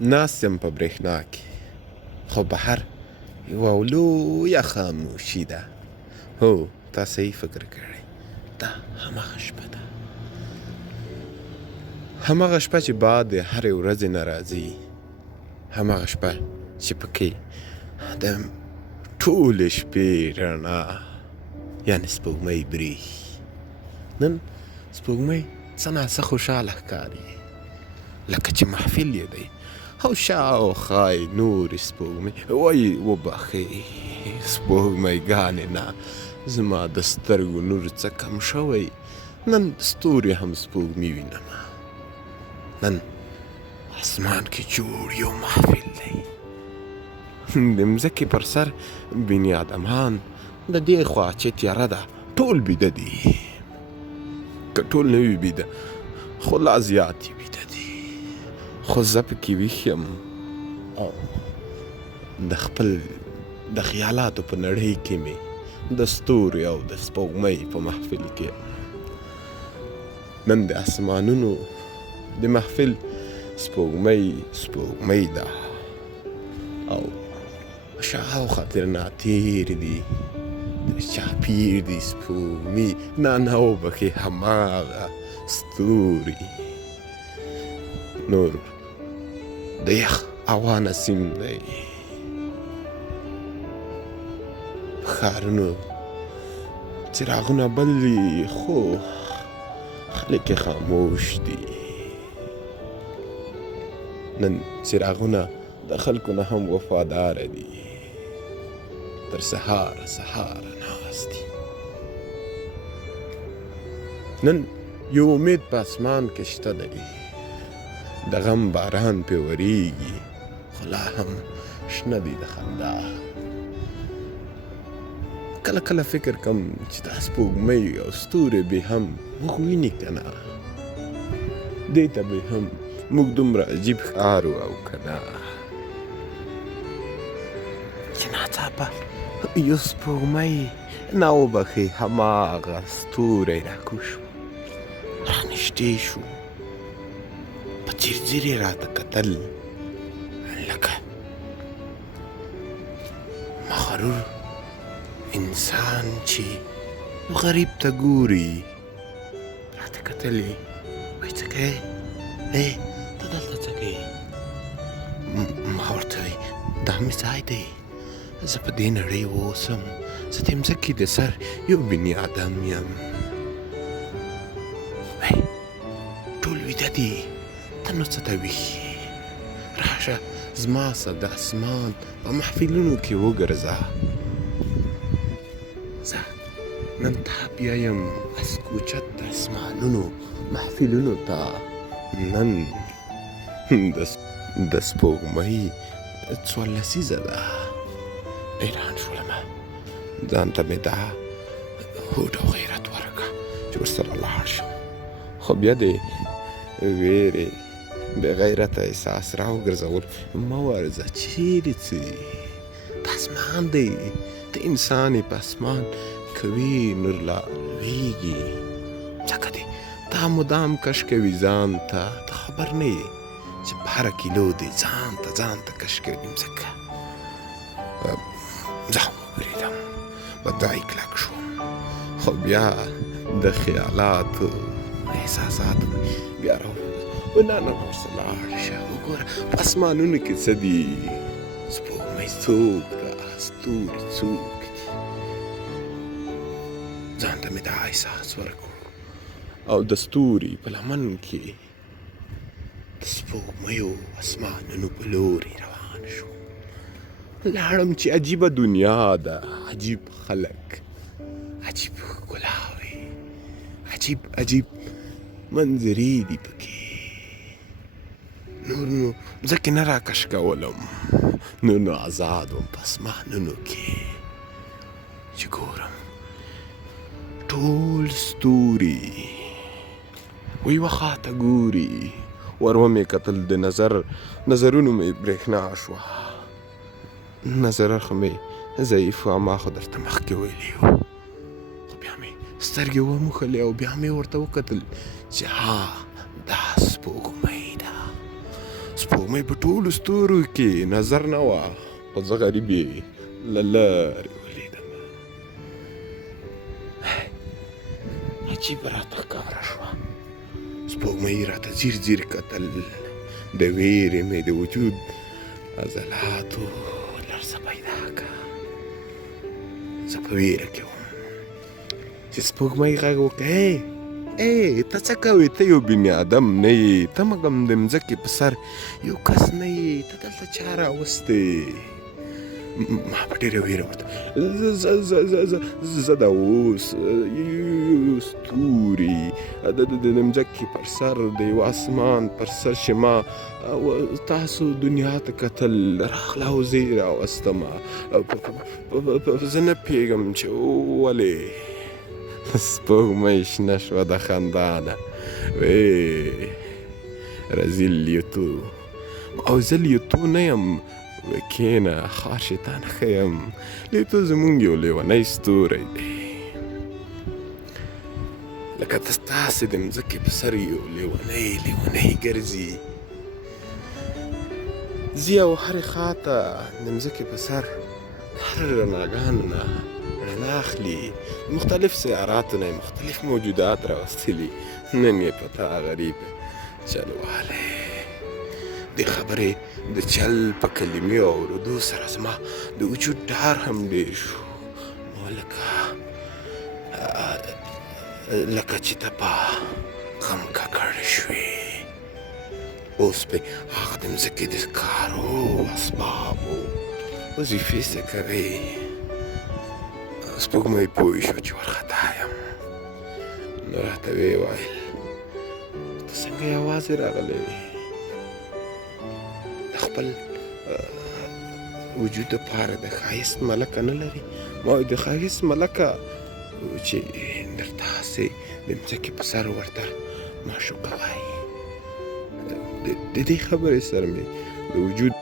ناست یم په برېښنا کې، خو بهر یوه لویه خاموشي ده. هو، تا صحیح فکر کړی، دا همغه شپه ده، همغه شپه چې باد د هرې ورځې نه راځي، همغه شپه چې پکې د ټولې شپې رڼا یعنې سپوږمۍ برېښي. نن سپوږمۍ څه ناڅه خوشحاله ښکاري، لکه چې محفل یې دی او شاوخوا یې نورې سپوږمۍ. وایي وبخښئ سپوږمیګانې، نه زما د سترګو نور څه کم شوی، نن ستوري هم سپوږمۍ وینم. نن اسمان کې جوړ یو محفل دی، د مځکې پر سر بني ادمان د دې خوا چې تیاره ده ټول بیده دي، که ټول نه وي بیده خو لا زیات یې بیده دي. خو زه پکې ویښ یم او د خپل د خیالاتو په نړۍ کې مې د ستوري او د سپوږمۍ په محفل کې. نن د اسمانونو د محفل سپوږمۍ ده او شاوخوا ترېنه تېر دي، د چاپېر دي سپوږمۍ، نه وبخښې هماغه ستوري. نور د یخ هوا نسیم دی، ښارونو څراغونه بل دي خو خلک یې خاموش دي. نن څراغونه د خلکو نه هم وفاداره دي، تر سهاره ناست دي. نن یو امید په اسمان کې شته دی، د غم باران پې وریږي خو لا هم شنه دی د خندا. کله کله فکر کم چې دا سپوږمۍ او ستوري به هم موږ ویني که نه، دې ته به هم موږ دومره عجیب ښکارو او که نه، چې ناڅاپه یو سپوږمۍ نه وبخښې هماغه ستوری راکوز شو، رانږدې شو، په ځیر یې راته کتل لکه مغرور انسان چې غریب ته ګوري. راته کتل یې، وایي څه کوې؟ ته دلته څه کوې؟ ما ورته وی دا مې ځای دی، زه په دې نړۍ اوسم، زه د مځکې د سر یو بني ادم یم. وی ټول ویده دي، ته نو څه ته ویښ یې؟ راشه زما سره د اسمان په محفلونو کې وګرځه. زه نن تا بیایم اسکوچت د اسمانونو محفلونو ته. نن د سپوږمۍ څوارلسیزه ده، حیران شولمه، ځان ته مې دا هوډ او غیرت ورکړه چې ورسره لاړ شم، خو بیا د ویرې بې غیرته احساس راوګرځول. مه ورځه، چیرې ځې؟ د اسمان دی، د انسان یې په اسمان کوي، نور لا لویږي، ځکه دی تا مدام کش کوي ځان ته، ته خبر نه یې چې په هره کیلو دی ځان ته کش کوي مځکه. زه هم وبرېدم، بدای کلک شوم، خو بیا د خیالاتو احساساتو بیا نه ورسره لاړ شه، وګوره په اسمانونو کې څه دي، سپوږمۍ څوک ده، ستوري څوک دي. ځان ته مې دا احساس ورکړ او د ستوري په لمن کې د سپوږمیو اسمانونو په لورې روان شو. لاړم چې عجیبه دنیا ده، عجیب خلک، عجیب ښکلاوې، عجیب منظرې دي پکې. نور نو ځکه نه راکش کولم، نو آزاد وم په اسمانونو کې چې ګورم ټول ستوري ویوه خواته ګوري. ور ومې کتل، د نظرونو مې برېښنا شوه، نظر خو مې ضعیف و، ما خو درته مخکې ویلي و، خو بیا مې سترګې وموښلې او بیا مې ورته وکتل چې ها دا سپوږمۍ ده، سپوږمۍ په ټولو ستورو کې نظر نه وه، خو زه غریب یې له لارې ولیدم. عجیبه راته ښکاره شوه. سپوږمۍ راته ځیر ځیر کتل. د ویرې مې د وجود عضلاتو لرزه پیدا کړه. زه په ویره کې وم چې سپوږمۍ غږ وکړه، ته څه کوې؟ ته یو بني ادم نه یې، ته مګم د مځکې په سر یو کس نه یې، ته دلته چا راوستی؟ ما په ډېره ویره ورته زه دا اوس یو ستوري د مځکې پر سر د یو اسمان پر سر چې ما تاسو دنیا ته کتل راغله او زه یې راوستمه. زه نه پوهېږم چې ولې. سپوږمۍ شنه شوه د خندا نه، ویې رزیل لیوتو. او زه لیوتو نه یم، کېنه ښار شیطان ښه یم. لیوتو زمونږ یو لیونی ستوری دی، لکه ستاسې د مځکې په سر یو لیونی ګرځي، ځي او هرې خوا ته د مځکې په سر هر رڼاګانو نه رڼا اخلي، مختلف سیاراتو نه مختلف موجودات راوستلي. نن یې په تا غریب چل والی. دې خبرې د چل په کلمې اورېدو سره زما د وجود ډار هم ډېر شو، نو لکه چې ته په غم ککړ شوې. اوس به هغه د مځکې د کارو اسبابو وظیفې څه کوي. سپوږمۍ پوه شوه چې وارخطا یم، نو راته ویې ویل ته څنګه یوازې راغلی یې؟ د خپل وجود دپاره د ښایست ملکه نه لرې؟ ما وایي د ښایست ملکه چې درتاسې د مځکې په سر ورته معشوقه وایي. د دې خبرې سره مې د وجود